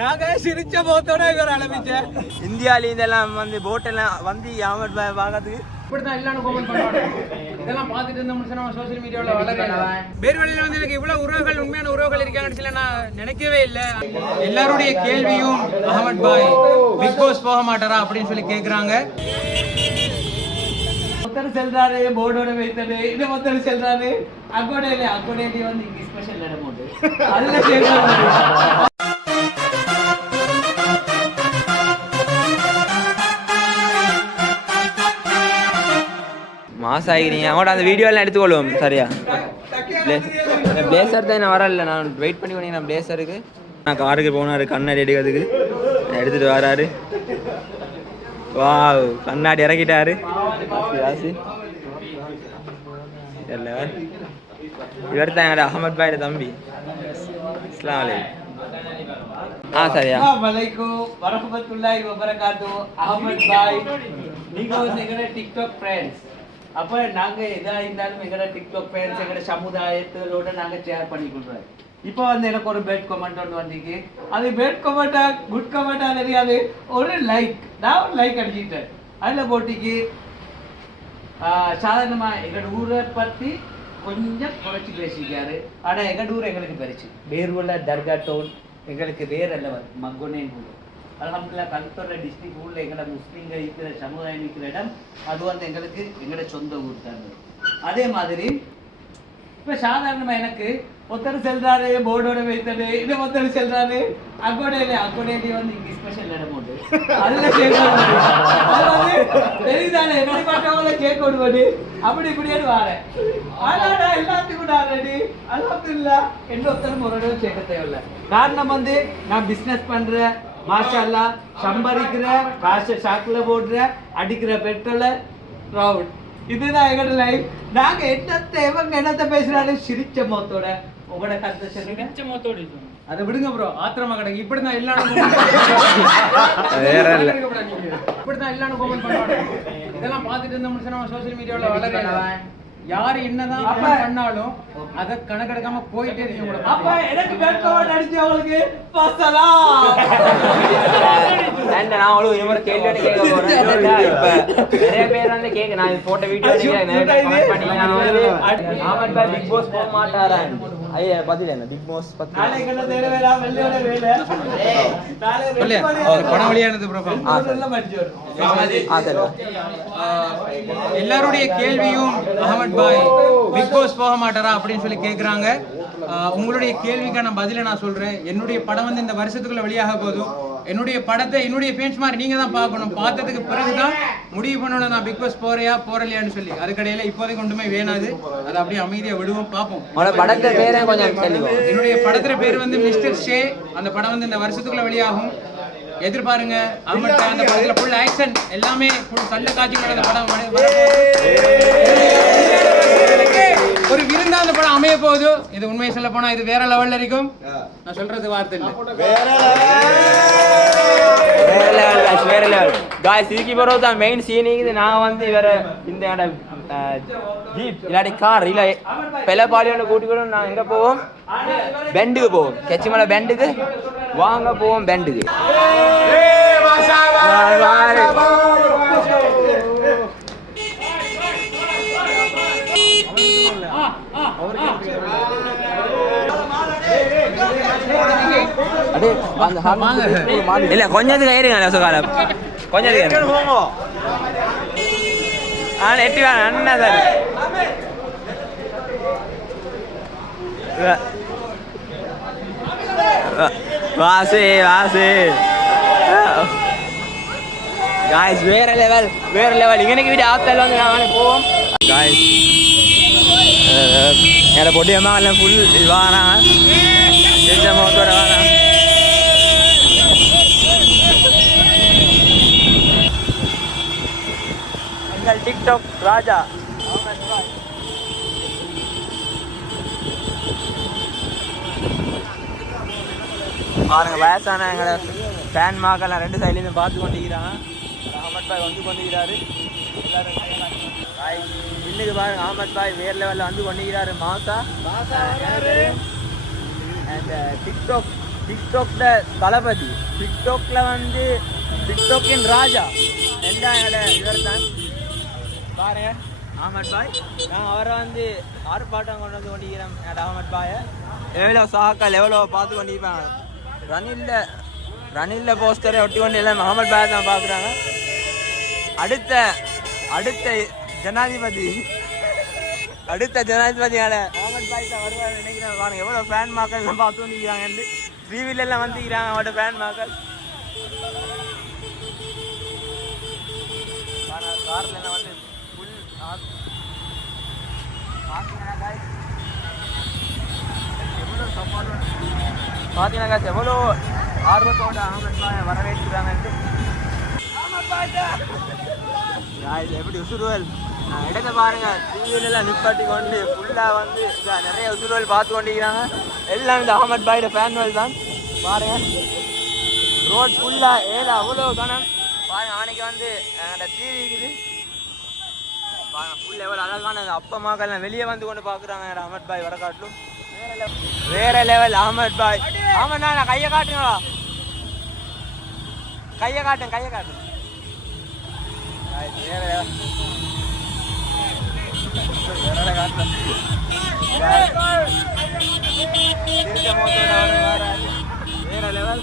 நாங்க சிரிச்ச போத்தோட இவர் ஆரம்பிச்ச இந்தியால இதெல்லாம் வந்து போட் எல்லாம் வந்து அகமட் பாய் பார்க்கறதுக்கு இப்படிதான் எல்லாரும் கமெண்ட் பண்ணுவாங்க. இதெல்லாம் பார்த்துட்டு இருந்த மனுஷன் சோசியல் மீடியாவில் வளர்றேன். வேறு வழியில் வந்து எனக்கு இவ்வளவு உறவுகள் உண்மையான உறவுகள் இருக்காங்கன்னு சொல்லி நான் நினைக்கவே இல்லை. எல்லாருடைய கேள்வியும் அகமட் பாய் பிக் பாஸ் போக மாட்டாரா அப்படின்னு சொல்லி கேட்குறாங்க. ஒருத்தர் செல்றாரு போர்டோட வைத்தது, இன்னும் ஒருத்தர் செல்றாரு அக்கோடேடி வந்து இங்க ஸ்பெஷல் இடம் உண்டு அதுல சேர்க்கிறாங்க. மாசாகிறீங்க அவங்கள்ட்ட அந்த வீடியோலாம் எடுத்துக்கொள்வோம் சரியா. பிளேசர் தான் நான் வரல, நான் வெயிட் பண்ணி பண்ணி நான் பிளேசருக்கு நான் காருக்கு போனாரு கண்ணாடி எடுக்கிறதுக்கு எடுத்துட்டு வராரு. வா கண்ணாடி இறக்கிட்டாரு. இவர் தான் எங்களோட அகமட் பாயோட தம்பி. அஸ்ஸலாமு அலைக்கும். சரியா வலைக்கும் வரஹ்மத்துல்லாஹி வபரகாத்துஹு. அகமட் பாய் நீங்க வந்து எங்களோட டிக்டாக் ஃப்ரெண்ட்ஸ். அப்போ நாங்கள் எதாக இருந்தாலும் எங்களோட டிக்டாக் ஃப்ரெண்ட்ஸ் எங்களோட சமுதாயத்தோட நாங்கள் ஷேர் பண்ணிக்கொள்கிறோம். இப்போ வந்து எனக்கு ஒரு பேட் கமெண்ட் ஒன்று வந்தீங்க. அது பேட் கமெண்டா குட் கமெண்டா தெரியாது. ஒரு லைக் நான் ஒரு லைக் அடிச்சுட்டேன். அதில் போட்டிக்கு சாதாரணமாக எங்களோட ஊரை பற்றி கொஞ்சம் குறைச்சி பேசிக்காரு. ஆனால் எங்களோட ஊர் எங்களுக்கு பெருச்சு. வேறுள்ள தர்கா டவுன் எங்களுக்கு வேறு லெவல் மங்கோனே ஊர். அல்ஹம்துலில்லாஹ் கல்தோட டிஸ்ட்ரிக்ட் ஊரில் எங்களோட முஸ்லீம்கள் இருக்கிற சமுதாயம் இருக்கிற இடம் அது வந்து எங்களுக்கு எங்களோட சொந்த ஊர் தான். அதே மாதிரி இப்போ சாதாரணமாக எனக்கு ஒருத்தர் செல்றாரு போர்டோட வைத்தது, இன்னும் ஒருத்தர் செல்றாரு அக்கோடேடி வந்து இங்கே ஸ்பெஷல் இடம் உண்டு அதுல சேர்க்கிறாங்க. அது வந்து தெரியுதானே எப்படி பார்த்தவங்கள கேட்க விடுவது அப்படி இப்படியே வாரேன். ஆனால் எல்லாத்துக்கும் நான் ரெடி அல்ஹம்துலில்லாஹ் எந்த ஒருத்தரும் ஒரு இடம் சேர்க்க தேவையில்லை. காரணம் வந்து நான் பிஸ்னஸ் பண்ணுறேன் மாஷா சம்பாதிக்கிற காசை சாக்கில் போடுற அடிக்கிற பெட்ரோலை ப்ரௌட். இதுதான் எங்களோட லைஃப். நாங்கள் என்னத்தை இவங்க என்னத்தை பேசுகிறாலும் சிரிச்ச முகத்தோட உங்களோட கருத்தை சொல்லுங்க. சிரிச்ச முகத்தோட அதை விடுங்க ப்ரோ, ஆத்திரமா கிடைக்கும். இப்படிதான் எல்லாரும் இப்படிதான் எல்லாரும் கமெண்ட் பண்ணுவாங்க. இதெல்லாம் பார்த்துட்டு இருந்த மனுஷன் சோசியல் மீடியாவில் வளர்றேன். யாரு என்னதான் பண்ணாலும் அத கணக்கெடுக்காம போயிட்டே இருக்கீங்க. அப்ப எனக்கு பேட்கவர் அடிச்சு அவங்களுக்கு நான் அவ்வளவு இவர கேள்வி கேட்க போறேன். இப்ப நிறைய பேர் வந்து கேட்க நான் போட்ட வீடியோ அகமட் பாய் பிக் பாஸ் போக மாட்டாரா? ஐயா பதில் என்ன பிக் பாஸ் பத்தி நாளைக்கு தேட வேலை வெள்ளையோட வேலை நாளை பணம் வழியானது ப்ரோ. எல்லாருடைய கேள்வியும் அகமட் பாய் பிக் பாஸ் போக மாட்டாரா அப்படின்னு சொல்லி கேட்குறாங்க. உங்களுடைய கேள்விக்கான பதிலை நான் சொல்றேன். என்னுடைய படம் வந்து இந்த வருஷத்துக்குள்ள வெளியாக போதும். என்னுடைய படத்தை என்னுடைய ஃபேன்ஸ் மாதிரி நீங்க தான் பார்க்கணும். பார்த்ததுக்கு பிறகுதான் முடிவு பண்ணணும் நான் பிக் பாஸ் போறியா போறலையான்னு சொல்லி. அதுக்கடையில இப்போதைக்கு ஒன்றுமே வேணாது. அதை அப்படியே அமைதியா விடுவோம், பார்ப்போம். என்னுடைய படத்துல பேர் வந்து மிஸ்டர் ஷே. அந்த படம் வந்து இந்த வருஷத்துக்குள்ள வெளியாகும், எதிர்பாருங்க. அகமட் பாய் அந்த படத்துல ஃபுல் ஆக்ஷன் எல்லாமே ஃபுல் சண்டை காட்சிகள் அந்த படம் ஒரு விருந்தா அந்த படம் அமைய போகுது. இது உண்மையை சொல்ல போனா இது வேற லெவல்ல இருக்கும். நான் சொல்றது வார்த்தை இல்லை, வேற லெவல் காய்ஸ். இதுக்கு பிறகு தான் மெயின் சீன் இது. நான் வந்து இவர இந்த ஜீப் இல்லாட்டி கார் இல்ல பெலபாலியோட கூட்டிக்கூட நான் எங்க போவோம், பெண்டுக்கு போவோம். கெச்சிமலை பெண்டுக்கு வாங்க போவோம். பெண்டுக்கு இல்ல கொஞ்சத்துக்கு ஆயிருங்க சுகாலம் கொஞ்சத்துக்கு எட்டி வேணாம் அண்ணா சார். வாசு வாசு காய்ஸ் வேற லெவல் வேற லெவல். இன்னைக்கு வீடியோ ஆப்தால வந்து நானே போவோம் காய்ஸ். என்னோட பொட்டியம்மா எல்லாம் ஃபுல் வானா மோத்தோட வானா. எங்கள் டிக்டாக் ராஜா பாருங்க. வயசான எங்களை ஃபேன் மாக்கெல்லாம் ரெண்டு சைட்லேருந்து பார்த்து கொண்டிருக்கிறாங்க. அகமட் பாய் வந்து கொண்டிருக்கிறாரு. எல்லாரும் இன்னைக்கு பாருங்க அகமட் பாய் வேறு லெவலில் வந்து கொண்டிருக்கிறாரு. மாசா அண்ட் டிக்டாக் டிக்டாக்ல தளபதி, டிக்டாக்ல வந்து டிக்டாக்கின் ராஜா எல்லாம் இவர் தான் பாருங்க அகமட் பாய். நான் அவரை வந்து ஆர்ப்பாட்டம் கொண்டு வந்து கொண்டிருக்கிறேன். அகமட் பாயை எவ்வளோ சாக்கால் எவ்வளோ பார்த்து கொண்டிருப்பாங்க. ரணில்ல போஸ்டரை ஒட்டி கொண்டு எல்லாம் அகமட் பாயை தான் பார்க்குறாங்க. அடுத்த ஜனாதிபதியான அகமட் பாய் தான் வருவார் நினைக்கிறேன். பாருங்க எவ்வளோ ஃபேன் மக்கள் எல்லாம் பார்த்து கொண்டிருக்கிறாங்க. டிவில எல்லாம் வந்துக்கிறாங்க அவரோட ஃபேன் மக்கள். கார்ல எல்லாம் வந்து ஃபுல் பார்த்தீங்கன்னா எவ்வளோ ஆர்வத்தோட அகமட் பாயை வரவேற்கிறாங்கன்ட்டு. எப்படி உசுறுவல் இடத்த பாருங்க, டிவிலெல்லாம் நிப்பாட்டி கொண்டு ஃபுல்லாக வந்து நிறைய உசுறுவல் பார்த்து கொண்டிருக்கிறாங்க. எல்லாம் இந்த அகமட் பாயோட ஃபேன்வல் தான் பாருங்க. ரோட் ஃபுல்லாக ஏழை அவ்வளோ கணம் பாருங்க. அன்னைக்கு வந்து டிவி இருக்குது பாருங்க, ஃபுல் எவ்வளோ அழகான அப்பமாக்கெல்லாம் வெளியே வந்து கொண்டு பார்க்குறாங்க அகமட் பாய் வர காட்டிலும். வேற லெவல் அகமட் பாய். ஆமாண்ணா நான் கையை காட்டுங்களா, கையை காட்டுங்க வேற லெவல்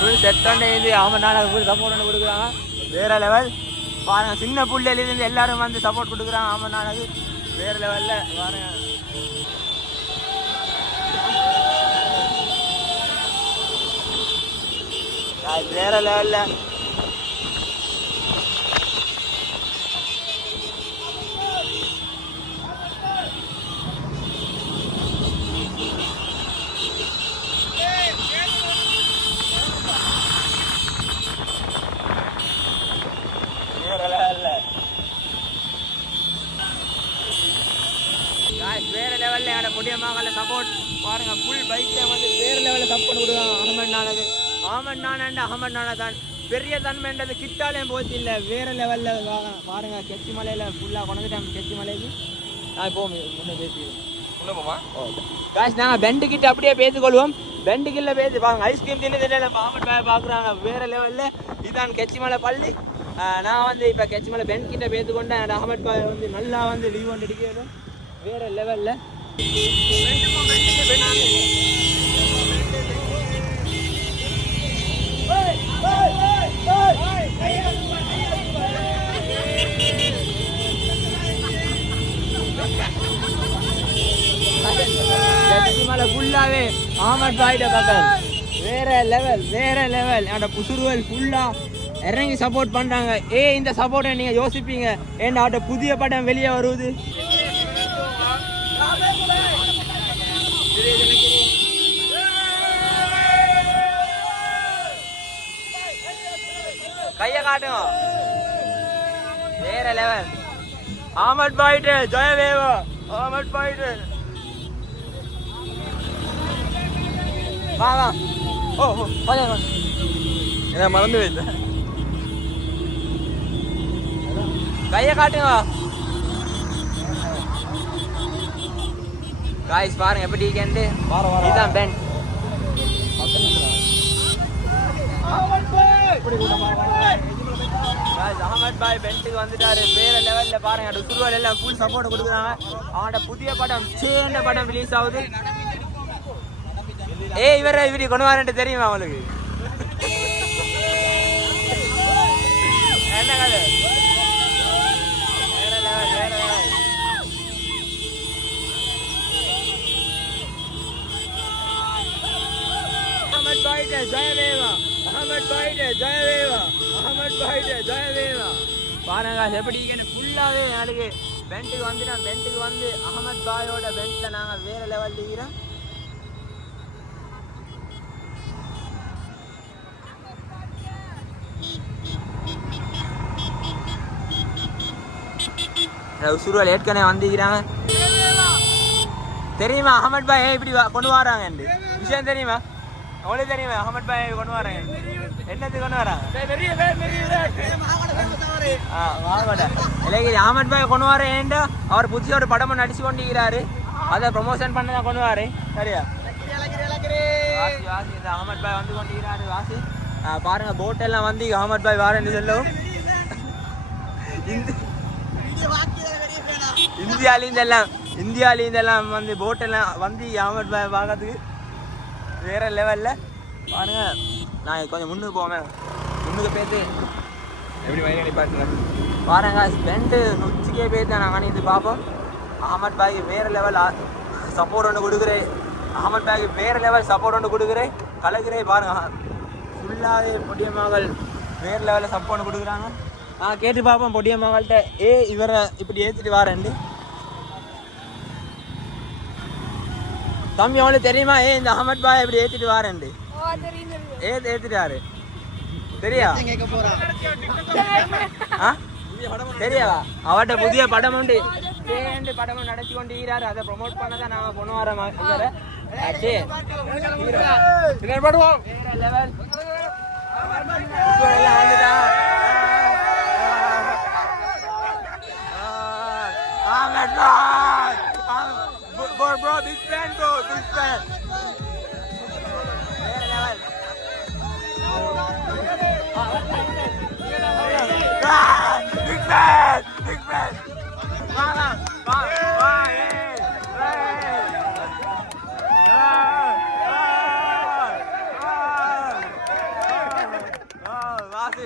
ஃபுல் செட் பண்ணி ஃபுல் சப்போர்ட் கொடுக்குறாங்க. வேற லெவல் பாருங்க. சின்ன புள்ளையிலிருந்து எல்லாரும் வந்து சப்போர்ட் கொடுக்குறாங்க ஆமநாளுக்கு. வேற லெவல்ல பாருங்க. வேற லெவல்ல வேற லெவல்ல என்னோட முடியமாக சப்போர்ட் பாருங்க. ஃபுல் பைக்ல வந்து வேற லெவலில் சப்போர்ட் கொடுக்குறாங்க அகமட் நானுக்கு. அகமட் நானண்ட அகமட் நானா தான் பெரிய தன்மைன்றது கிட்டாலையும் போச்சு இல்லை. வேற லெவலில் பாருங்க. கெச்சி மலையில் ஃபுல்லாக கொண்டுட்டாங்க. கெச்சி மலைக்கு நான் இப்போ முன்னே பேசி போமா காசு நாங்கள் பெண்டு கிட்ட அப்படியே பேசிக்கொள்வோம். பெண்டு கிட்ட பேசி பாருங்க. ஐஸ்கிரீம் தின்னு அகமட் பாயை பார்க்குறாங்க. வேற லெவலில் இதான் கெச்சி மலை பள்ளி. நான் வந்து இப்போ கெச்சி மலை பெண்ட் கிட்ட பேசிக்கொண்டேன். அகமட் பாய் வந்து நல்லா வந்து லீவ் ஒன்று அடிக்கணும். வேற லெவல்ல ஃபுல்லாவே அகமட் பாய்ட பக்கம் வேற லெவல் என்னோட புசுருவல் ஃபுல்லா இறங்கி சப்போர்ட் பண்றாங்க. இந்த சப்போர்ட்டை நீங்க யோசிப்பீங்க என்னோட புதிய படம் வெளியே வருவது. கைய காட்டுங்க. வேற லெவல் அகமட் பாய்ட ஜெயவேவா. அகமட் பாய்ட வா ஓ என்ன மறந்து வைத்த கைய காட்டுங்க. காய்ஸ் பாருங்க எப்படி கேண்டு இதான் பெண்ட். அகமட் பாய் பெண்ட்டுக்கு வந்துட்டாரு. வேற லெவல்ல பாருங்க. சுருவல் எல்லாம் ஃபுல் சப்போர்ட் கொடுக்குறாங்க. அவனோட புதிய படம் சேண்ட படம் ரிலீஸ் ஆகுது. இவரை இப்படி கொண்டு வரேன்ட்டு தெரியுமா அவங்களுக்கு? என்ன கதை? வேற லெவல் அகமட் பாய்ட ஜெயவேவா. அகமட் பாய்ட ஜெயவேவா. அகமட் பாய்ட ஜெயவேவா. பாருங்க எப்படி ஃபுல்லாவே நாளைக்கு பெண்ட்டுக்கு வந்துட்டோம். பெண்ட்டுக்கு வந்து அகமட் பாயோட பெண்ட்ல நாங்கள் வேற லெவல் இருக்கிறோம். உசுருவல் ஏற்கனவே வந்துக்கிறாங்க. தெரியுமா அகமட் பாய் இப்படி கொண்டு வராங்க விஷயம் தெரியுமா? உங்களுக்கு தெரியுமா அகமட் பாய் கொண்டு வராங்க? என்னத்துக்கு கொண்டு வராங்க? அகமட் பாய் கொண்டு வரேன். அவர் புதிய ஒரு படமும் நடிச்சு கொண்டிருக்கிறாரு. அதை ப்ரொமோஷன் பண்ண கொண்டு வரேன் சரியா வாசி வாசி இந்த அகமது பாய் வந்து கொண்டிருக்கிறாரு வாசி பாருங்க போட் எல்லாம் வந்து அகமது பாய் வாரன்னு சொல்லவும் இந்தியாவிலேருந்தெல்லாம் வந்து போட்டெல்லாம் வந்து அகமது பாய் பார்க்கறதுக்கு வேற லெவலில் பாருங்க. நான் கொஞ்சம் முன்னுக்கு போவேன், முன்னுக்கு போய்த்து எப்படி வயலி பாட்டுங்க பாருங்க. ஸ்பெண்டு நொச்சிக்கே போய்த்து நாங்கள் இது பார்ப்போம். அகமது பாய்க்கு வேறு லெவல் சப்போர்ட் ஒன்று கொடுக்குறேன். அகமது பாய்க்கு வேறு லெவல் சப்போர்ட் ஒன்று கொடுக்குறேன். கலக்கிறே பாருங்க ஃபுல்லாகவே பொடிய மகள் வேறு லெவலில் சப்போர்ட் கொடுக்குறாங்க. கேட்டு பார்ப்போம் பொடிய மகள்கிட்ட இவரை இப்படி ஏற்றிட்டு வாரேன்ட்டு. தம்பி அவங்களுக்கு தெரியுமா இந்த அகமது பாய் இப்படி ஏற்றிட்டு வாரேன்ட்டு ஏற்றிட்டாரு தெரியா தெரியாவா அவட்ட புதிய படம் உண்டு படமும் நடத்தி கொண்டு ஈராரு. அதை ப்ரொமோட் பண்ணதான் நாங்க கொண்டு வரோம். Bro, big fan, bro, big fan. Big fan, big fan.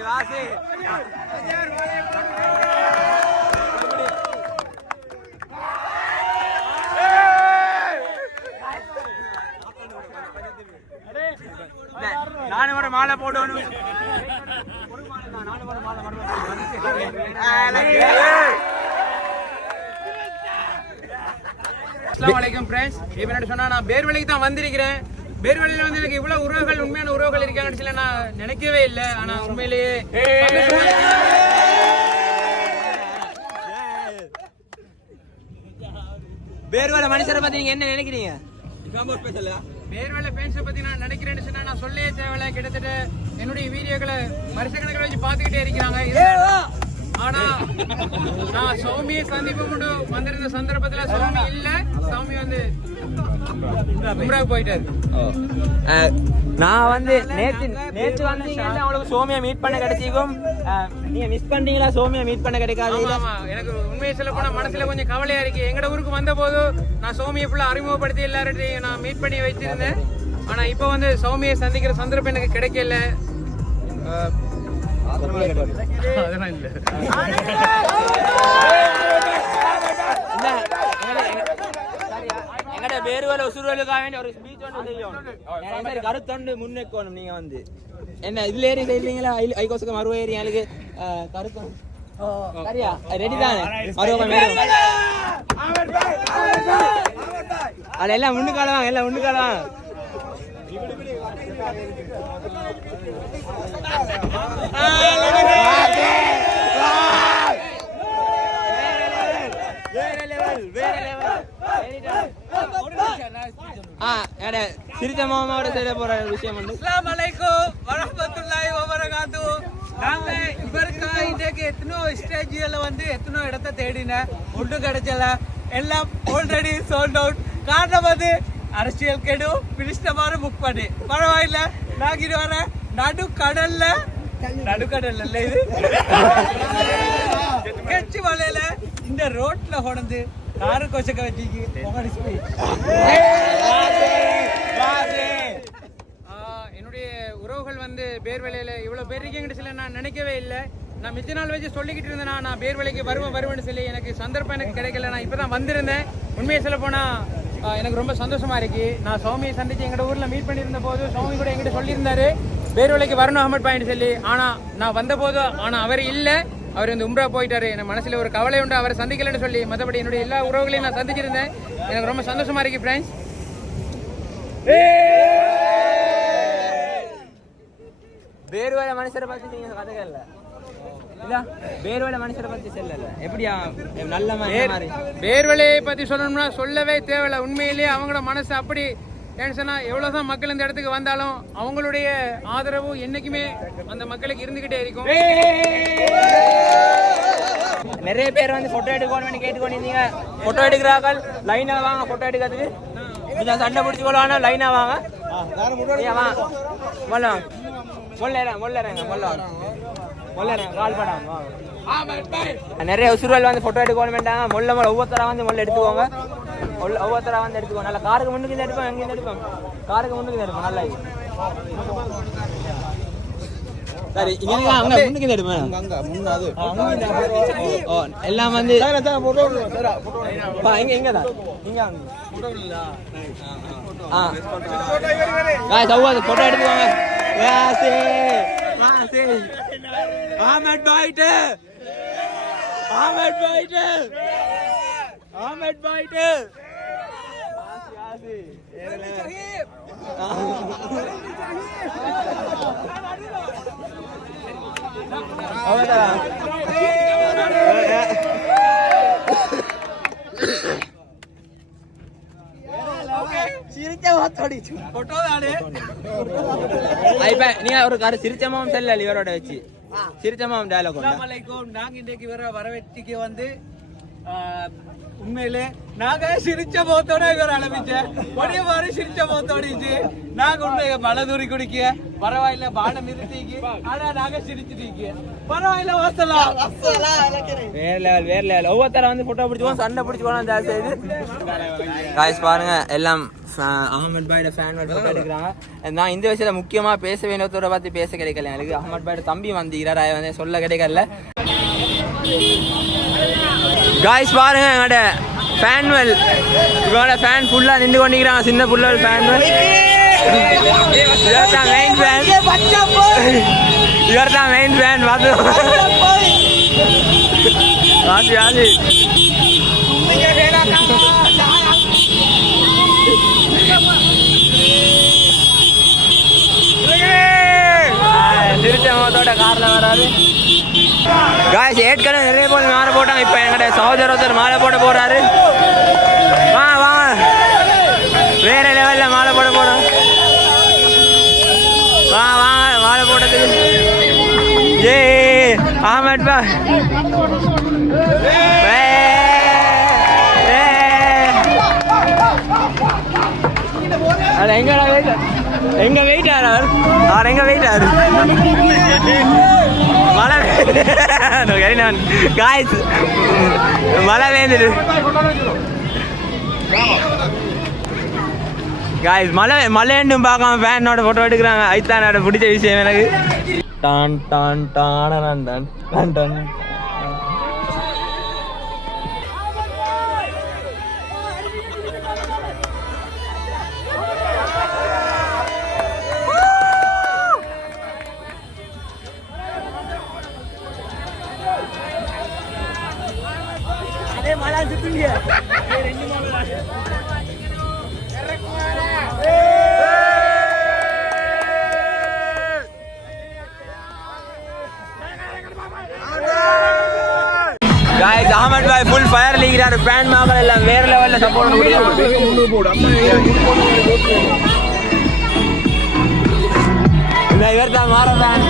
Vasi. நானும் ஒரு மாலை போடணும். அஸ்ஸலாமு அலைக்கும் ஃப்ரெண்ட்ஸ். இப்போ என்ன சொன்னா நான் பேர்வழிக்கு தான் வந்திருக்கிறேன். பேர்வழியில் வந்து எனக்கு இவ்வளவு உறவுகள் உண்மையான உறவுகள் இருக்காங்கன்னு சொல்லி நான் நினைக்கவே இல்லை. ஆனா உண்மையிலேயே பேர்வழி மனுஷரை பத்தி நீங்க என்ன நினைக்கிறீங்க? பேர்வழி பேன்ஸை பத்தி நான் நினைக்கிறேன்னு சொன்னா நான் சொல்லவே தேவையில்லை. கிட்டத்தட்ட என்னுடைய வீடியோக்களை வருஷக்கணக்கில் வச்சு பார்த்துக்கிட்டே இருக்கிறாங்க. ஆனா நான் சௌமியை சந்திப்பு கொண்டு வந்திருந்த சந்தர்ப்பத்துல சௌமி இல்ல, சௌமி வந்து உம்ராவுக்கு போயிட்டாரு. நான் வந்து நேற்று வந்தீங்கன்னா உங்களுக்கு சோமியா மீட் பண்ண கிடைச்சிக்கும். நீங்க மிஸ் பண்ணீங்களா? சோமியா மீட் பண்ண கிடைக்காது. எனக்கு உண்மையை சொல்ல போனா மனசுல கொஞ்சம் கவலையா இருக்கு. எங்கட ஊருக்கு வந்த போது நான் சௌமியை ஃபுல்லா அறிமுகப்படுத்தி எல்லார்ட்டையும் நான் மீட் பண்ணி வச்சிருந்தேன். ஆனா இப்போ வந்து சௌமியை சந்திக்கிற சந்தர்ப்பம் எனக்கு கிடைக்கல. அதெல்லாம் இல்ல. எங்கட பேருவல உசுருவலுக்காக வேண்டிய ஒரு ஸ்பீச் ஒன்று செய்யணும். கருத்தொண்டு முன்னேக்கணும். நீங்க வந்து என்ன இதுல ஏறி செய்யறீங்களா? ஐகோசுக்கு மறுவ ஏறி எனக்கு கருத்தொண்டு சரியா ரெடி தானே? அது எல்லாம் முன்னுக்காலவாங்க, எல்லாம் முன்னுக்காலவாங்க. சிரிச்ச மாமாவோட செய்ய போற விஷயம் உண்டு. அஸ்ஸலாமு அலைக்கும் வரஹ்மத்துல்லாஹி வபரகாத்துஹு. நாங்க இவருக்கா இன்றைக்கு எத்தனோ ஸ்டேஜ்ல வந்து எத்தனோ இடத்த தேடினேன், ஒன்று கிடைச்சல. எல்லாம் ஆல்ரெடி சோல்ட் அவுட். காரணம் வந்து அரசியல் கெடு பிடிச்சமான புக் பண்ணி பரவாயில்ல. நாங்க இது வர நடுக்கடல்ல இல்ல இது கட்சி வலையில இந்த ரோட்ல கொண்டு காரு கொச்சக்க வச்சிக்கு என்னுடைய உறவுகள் வந்து பேர்வலையில இவ்வளவு பேர் இருக்கீங்கன்னு சொல்லி நான் நினைக்கவே இல்லை. நான் மிச்ச நாள் வச்சு சொல்லிக்கிட்டு இருந்தேன் நான் பேர்வலைக்கு வருவேன்னு சொல்லி. எனக்கு சந்தர்ப்பம் எனக்கு கிடைக்கல. நான் இப்பதான் வந்திருந்தேன். உண்மையை சொல்ல போனா எனக்கு ரொம்ப சந்தோஷமா இருக்கு. நான் சௌமியை சந்திச்சு எங்கட ஊர்ல மீட் பண்ணியிருந்த போது சௌமி கூட எங்கிட்ட சொல்லியிருந்தாரு பேர்வலைக்கு வரணும் அகமது பாயிண்ட் சொல்லி. ஆனா நான் வந்த போது அவர் இல்லை, அவர் வந்து உம்ரா போயிட்டாரு. எனக்கு மனசுல ஒரு கவலை உண்டு அவரை சந்திக்கலன்னு சொல்லி. மற்றபடி என்னுடைய எல்லா உறவுகளையும் நான் சந்திச்சிருந்தேன். எனக்கு ரொம்ப சந்தோஷமா இருக்கு ஃப்ரெண்ட்ஸ். பேர்வலை மனுஷரை பத்தி நீங்க கதைகள் இல்ல பேர்வலை மனுஷரை பத்தி சொல்லல. எப்படியா நல்ல மாதிரி பேர்வலையை பத்தி சொல்லணும்னா சொல்லவே தேவையில்லை. உண்மையிலேயே அவங்களோட மனசு அப்படி ஏன்னு எவ்வளவுதான் மக்கள் இந்த இடத்துக்கு வந்தாலும் அவங்களுடைய ஆதரவு என்னைக்குமே அந்த மக்களுக்கு இருந்துகிட்டே இருக்கும். நிறைய பேர் வந்து போட்டோ எடுக்கணும்னு கேட்டுக்கொண்டிருந்தீங்க. போட்டோ எடுக்கிறார்கள் லைனா வாங்க. போட்டோ எடுக்கிறதுக்கு கொஞ்சம் சண்டை பிடிச்சி கொள்வாங்க. லைனா வாங்க. நிறைய உசுறுகள் வந்து போட்டோ எடுக்கணும்ட்டாங்க. மொல்ல ஒவ்வொருத்தரா வந்து மொல்ல எடுத்துக்கோங்க. ஒவ்வொருத்தரா வந்து எடுத்துக்கோங்க. நல்லா காருக்கு முன்னுக்கு எடுப்போம். எங்கேயும் எடுப்போம். காருக்கு முன்னுக்கு எடுப்போம். நல்லா சரி முன்னுக்கு எடுப்போம். எல்லாம் வந்து இங்க தான் போட்டோ எடுத்துக்கோங்க. Ahmed Baite. நீங்க ஒரு சிரிச்சமாவும் செல்ல இவரோட வச்சு சிரிச்சமாவும் டயலாக். நாங்க இன்னைக்கு வரவேற்பிக்கு வந்து உண்மையிலே நாங்க சிரிச்ச முகத்தோட இவர் ஆரம்பிச்சேன். ஒரே மாதிரி சிரிச்ச முகத்தோடிச்சு. நாங்க உண்மையை மழை தூரி குடிக்க பரவாயில்ல. பாடம் இருந்தீங்க. ஆனா நாங்க சிரிச்சுட்டீங்க. பரவாயில்ல. வாசலாம் வேற லெவல். ஒவ்வொருத்தர வந்து போட்டோ பிடிச்சுவோம். சண்டை பிடிச்சுவோம். காய்ஸ் பாருங்க எல்லாம் அஹமத் பாயோட ஃபேன் போட்டோ எடுக்கிறாங்க. நான் இந்த விஷயத்துல முக்கியமா பேச வேண்டியதோட பார்த்து பேச கிடைக்கல எனக்கு. அஹமத் பாயோட தம்பி வந்திருக்கிறார். வந்து சொல்ல கிடைக்கல. காய்ஸ் பாருங்க எங்களோட ஃபேன்வெல். இவங்களோட ஃபேன் ஃபுல்லா நின்று கொண்டிருக்கிறாங்க. சின்ன புள்ள ஃபேன்வெல். இவர் தான் மெயின் ஃபேன். வாசி திருச்சமத்தோட கார்ல வராது. காய்ஸ் ஏற்கனவே நிறைய போது மாலை போட்டாங்க. இப்போ எங்கட சகோதரர் ஒருத்தர் மாலை போட போறாரு. வாங்க வேற லெவல்ல மாலை போட போறோம். வாங்க மாலை போட்டது. ஏ அஹமத் பாய் எங்க வெயிட்டார் அவர் எங்க வெயிட்டார் மழை காய்ஸ் மழை வேந்துடு காய்ஸ் மழைண்டும் பார்க்காம ஃபேனோட போட்டோ எடுக்கிறாங்க. அதுதான் என்னோட பிடிச்ச விஷயம் எனக்கு. டான் டான் டான் டான் டான் டான். அஹமத் பாய் ஃபுல் ஃபயர் லீக்கிறாரு. ஃபேன் மக்கள் எல்லாம் வேற லெவல்ல சப்போர்ட் கொடுக்குறாங்க. இவர் தான் மாற ஃபேன்.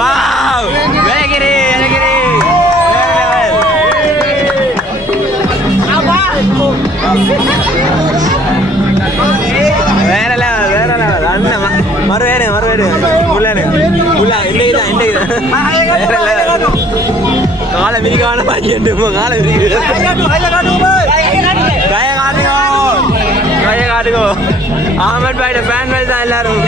Wow! Velegiri! வேற லெவல். மறுவேடு காலை மிதிக்கான பாக்கிட்டு காலை கையை காட்டுக்கோ. அஹமத் பாயோட ஃபேன் மேல் தான் எல்லாரும்.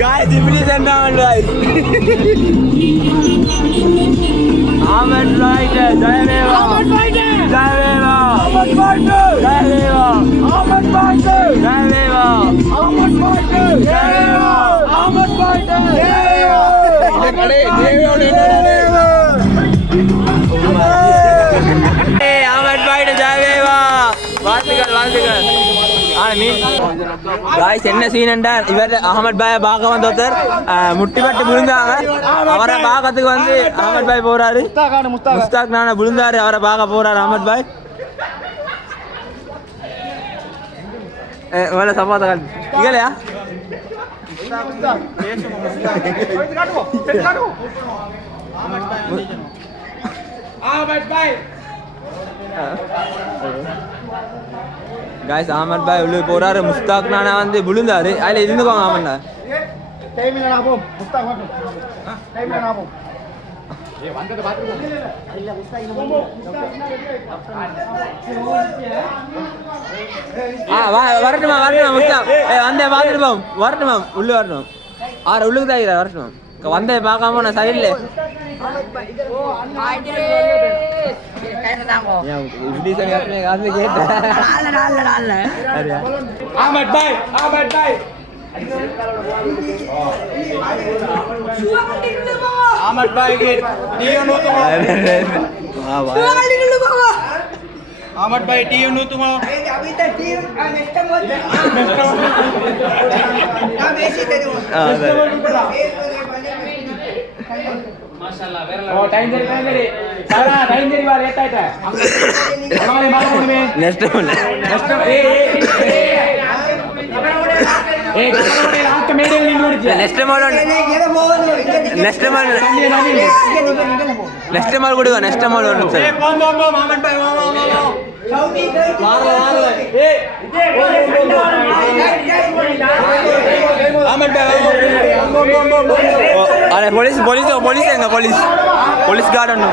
Guys, இப்படி சென்றான் guys. Ahmed Fighter, Jayadeva. Ahmed Fighter. Jayadeva. Ahmed Fighter. Jayadeva. Ahmed Fighter. Jayadeva. Ahmed Fighter. Jayadeva. Ahmed Fighter. Jayadeva. Hey, Ahmed Fighter, Jayadeva. வாழ்த்துக்கள். Guys, என்ன சீன் என்றால் இவர் அகமது பாயை பார்க்க வந்த ஒருத்தர் முட்டிப்பட்டு விழுந்தாங்க. அவரை பார்க்கறதுக்கு வந்து அகமது பாய் போறாரு. முஸ்தாக் நான விழுந்தாரு. அவரை பார்க்க போறாரு அகமது பாய். வேலை சமாதானம் இல்லையா? Guys, Ahmed Bhai உள்ளே போறாரு. முஸ்தாக் நானா வந்து விழுந்தாரு. அதுல இருந்துக்கோங்க ஆமண்ணா. டைம்ல நான் போ. முஸ்தாக் வாங்க. டைம்ல நான் போ. ஏய் வந்தத பாத்துக்கோ. இல்ல முஸ்தாக் இங்க போ. வரட்டுமா முஸ்தாக். ஏய் வந்தே பாத்துட்டு போ. வரட்டுமா உள்ள வரணும். ஆற உள்ளுக்கு தான் வரட்டும். வந்தே பார்க்காம நான் சைடுல Ahmed Bhai. Ahmed Bhai gate. Dia nu tu. Ahmed Bhai dia nu tu. Abhi tak dia next time mot. Na besi te do. மாஷாஅல்லாஹ் வேற ஓ டைம் சரி சாரா டைம் சரி வா லேட் ஆயிட்ட அம்மாவே மாற முடியுமே நெக்ஸ்ட் லாஸ்ட் மீடியம் நின்னு ஓடிச்சு நெக்ஸ்ட் மால் கொடுங்க நெக்ஸ்ட் மால் வரும் சார் போ மாமன் பாய் வா சவுதி மாமன் பாய் अरे पुलिस एंगा पुलिस गार्ड अन्नु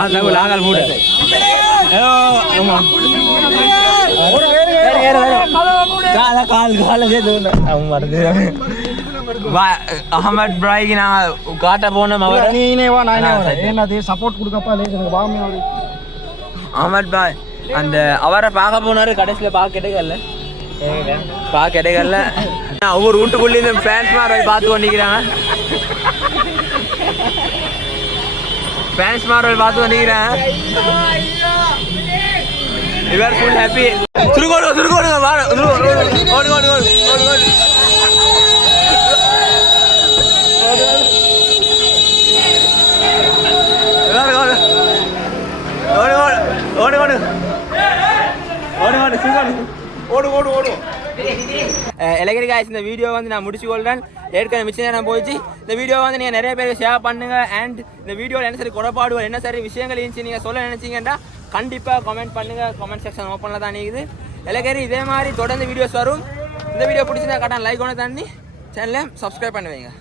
आज लागल मूड काल दे दो मर दे अहमद भाई की ना काटा போன மவர நீனே வா நானே வா என்னது சப்போர்ட் கொடுக்கப்பா லே எனக்கு வாமே ஆகுது அஹமத் பாய் அந்த அவரை பார்க்க போனாரு கடைசியில் பார்க்க கிடைக்கல ஒவ்வொரு வீட்டுக்குள்ளேயும் ஃபேன்ஸ் மாதிரி பார்த்து கொண்டிருக்கிறாங்க இவர் ஃபுல் ஹாப்பி சுருகோடு இலகிரி காய்ச்சி இந்த வீடியோ வந்து நான் முடிச்சு கொள்றேன் ஏற்கனவே மிச்ச நேரம் போயிடுச்சு இந்த வீடியோ வந்து நீங்கள் நிறைய பேருக்கு ஷேர் பண்ணுங்க அண்ட் இந்த வீடியோவில் என்ன சரி குறைபாடுகள் என்ன சரி விஷயங்கள் இருந்துச்சு நீங்கள் சொல்ல நினைச்சீங்கன்னா கண்டிப்பாக கமெண்ட் பண்ணுங்க கமெண்ட் செக்ஷன் ஓப்பனில் தான் இருக்குது இலகிரி இதே மாதிரி தொடர்ந்து வீடியோஸ் வரும் இந்த வீடியோ பிடிச்சிருந்தா கட்டான் லைக் ஒன்று தாண்டி சேனலை சப்ஸ்கிரைப் பண்ணி வைங்க